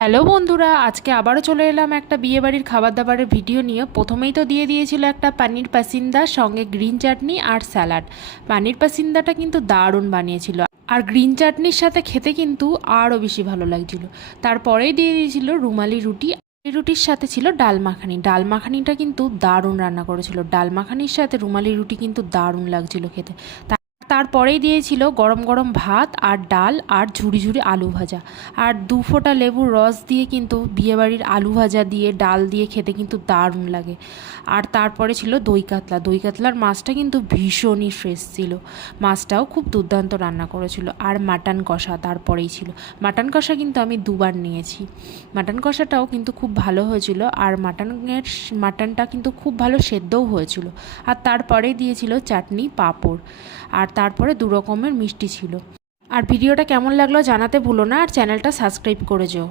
Hello বন্ধুরা, আজকে আবারও চলে এলাম একটা বিয়েবাড়ির খাবার দাবারের ভিডিও নিয়ে। প্রথমেই তো দিয়ে দিয়েছিল একটা পানির পাসিন্দা, সঙ্গে গ্রিন চাটনি আর স্যালাড। পানির পাসিন্দাটা কিন্তু দারুণ বানিয়েছিল, আর গ্রিন চাটনির সাথে খেতে কিন্তু আরও বেশি ভালো লাগছিল। তারপরেই দিয়ে দিয়েছিল রুমালি রুটি। এই রুটির সাথে ছিল ডাল মাখানি। ডাল মাখানিটা কিন্তু দারুণ রান্না করেছিল। ডাল মাখানির সাথে রুমালি রুটি কিন্তু দারুণ লাগছিল খেতে। তারপরেই দিয়েছিল গরম গরম ভাত আর ডাল আর ঝুড়ি ঝুড়ি আলু ভাজা। আর 2 ফোঁটা লেবুর রস দিয়ে কিন্তু বিয়েবাড়ির আলু ভাজা দিয়ে ডাল দিয়ে খেতে কিন্তু দারুণ লাগে। আর তারপরে ছিল দই কাতলা। দই কাতলার মাছটা কিন্তু ভীষণই ফ্রেশ ছিল। মাছটাও খুব দুর্দান্ত রান্না করেছিল। আর মাটন কষা তারপরেই ছিল। মাটন কষা কিন্তু আমি 2বার নিয়েছি। মাটন কষাটাও কিন্তু খুব ভালো হয়েছিল। আর মাটনটা কিন্তু খুব ভালো সেদ্ধও হয়েছিল। আর তারপরেই দিয়েছিল চাটনি, পাঁপড়, আর তারপরে 2 রকমের মিষ্টি ছিল। আর ভিডিওটা কেমন লাগলো জানাতে ভুলো না, আর চ্যানেলটা সাবস্ক্রাইব করে যেও।